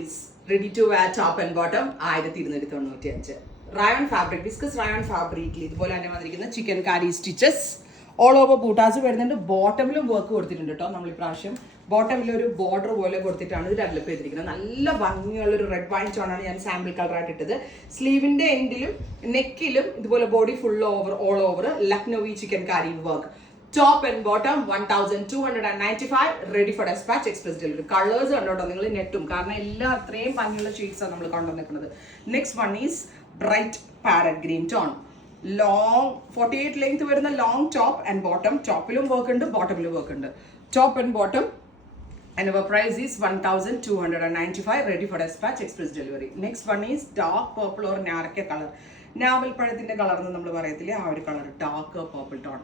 Is ready to wear top and bottom 1295. Rayon fabric, viscose rayon ഫാബ്രിക്കിൽ ഇതുപോലെ തന്നെ വന്നിരിക്കുന്ന chikankari stitches all over ബൂട്ടാസ് വരുന്നുണ്ട്. ബോട്ടമിലും വർക്ക് കൊടുത്തിട്ടുണ്ട് കേട്ടോ. നമ്മൾ ഇപ്രാവശ്യം ബോട്ടമിൽ ഒരു ബോർഡർ പോലെ കൊടുത്തിട്ടാണ് ഇത് ഡെവലപ്പ് ചെയ്തിരിക്കുന്നത്. നല്ല ഭംഗിയുള്ള ഒരു റെഡ് വൈൻ ടോണാണ് ഞാൻ സാമ്പിൾ കളറായിട്ട് ഇട്ടത്. സ്ലീവിന്റെ എൻഡിലും നെക്കിലും ഇതുപോലെ body full all over Lucknowi chikankari work. Top and bottom 1295, ready for dispatch, express delivery. Colours കണ്ടോട്ടോ നിങ്ങൾ നെറ്റും, കാരണം എല്ലാ അത്രയും ഭംഗിയുള്ള ഷെയ്ഡ്സാണ് നമ്മൾ കൊണ്ടുവന്നിരിക്കുന്നത്. Next one is bright parrot green tone, long 48 length വരുന്ന ലോങ് ടോപ്പ് ആൻഡ് ബോട്ടം. ടോപ്പിലും വർക്ക് ഉണ്ട്, ബോട്ടമിലും വർക്ക് ഉണ്ട്. Top and bottom and our price is 1295, ready for dispatch, express delivery. Next one is dark purple or നാരക്ക colour. നാവൽ പഴത്തിന്റെ colour എന്ന് നമ്മൾ പറയത്തില്ലേ, ആ ഒരു colour, dark purple tone.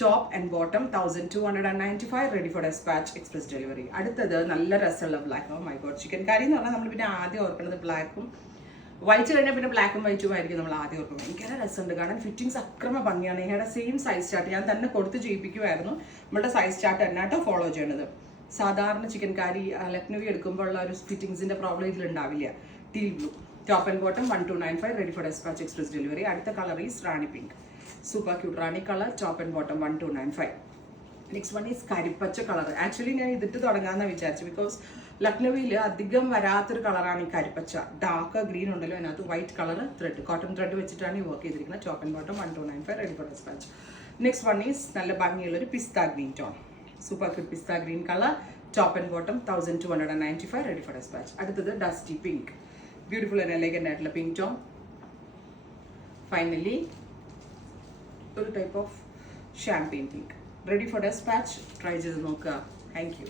Top and bottom 1295, ready for dispatch, express delivery. അടുത്തത് നല്ല രസമുള്ള black. Oh my God, chikankari എന്ന് പറഞ്ഞാൽ നമ്മൾ പിന്നെ ആദ്യം ഓർക്കുന്നത് ബ്ലാക്കും വൈറ്റ് കഴിഞ്ഞാൽ പിന്നെ ബ്ലാക്കും വൈറ്റും ആയിരിക്കും നമ്മൾ ആദ്യം ഓർക്കുന്നത്. എനിക്കത് രസമുണ്ട്, കാരണം ഫിറ്റിങ്സ് അക്രമ ഭംഗിയാണ്. ഞങ്ങളുടെ സെയിം സൈസ് ചാർട്ട് ഞാൻ തന്നെ കൊടുത്ത് ചെയ്യിപ്പിക്കുമായിരുന്നു. നമ്മുടെ സൈസ് ചാർട്ട് തന്നെയാട്ടോ ഫോളോ ചെയ്യേണ്ടത്. സാധാരണ ചിക്കൻ കാരി ലക്നോവി എടുക്കുമ്പോൾ ഉള്ള ഒരു ഫിറ്റിങ്സിന്റെ പ്രോബ്ലം ഇതിലുണ്ടാവില്ല. Teal blue, top and bottom 1295, ready for dispatch, express delivery. അടുത്ത colour is rani pink, super cute rani colour. Top and bottom 1295. Next one is കരിപ്പച്ച കളർ. ആക്ച്വലി ഞാൻ ഇതിട്ട് തുടങ്ങാമെന്ന് വിചാരിച്ചു, ബിക്കോസ് ലക്നോവിയിൽ അധികം വരാത്തൊരു കളറാണ് ഈ കരിപ്പച്ച. ഡാർക്ക് ഗ്രീൻ ഉണ്ടല്ലോ, അതിനകത്ത് white colour thread, cotton thread വെച്ചിട്ടാണ് ഈ വർക്ക് ചെയ്തിരിക്കുന്നത്. Top and bottom 1295, ready for dispatch. Next one is നല്ല ഭംഗിയുള്ള ഒരു pista green tone, super cute pista green colour. Top and bottom 1295, ready for dispatch. അടുത്തത് dusty pink, beautiful and elegant ആയിട്ടുള്ള pink tone. Finally ഒരു type of champagne pink, ready for dispatch. Try ചെയ്ത് നോക്കുക. Thank U.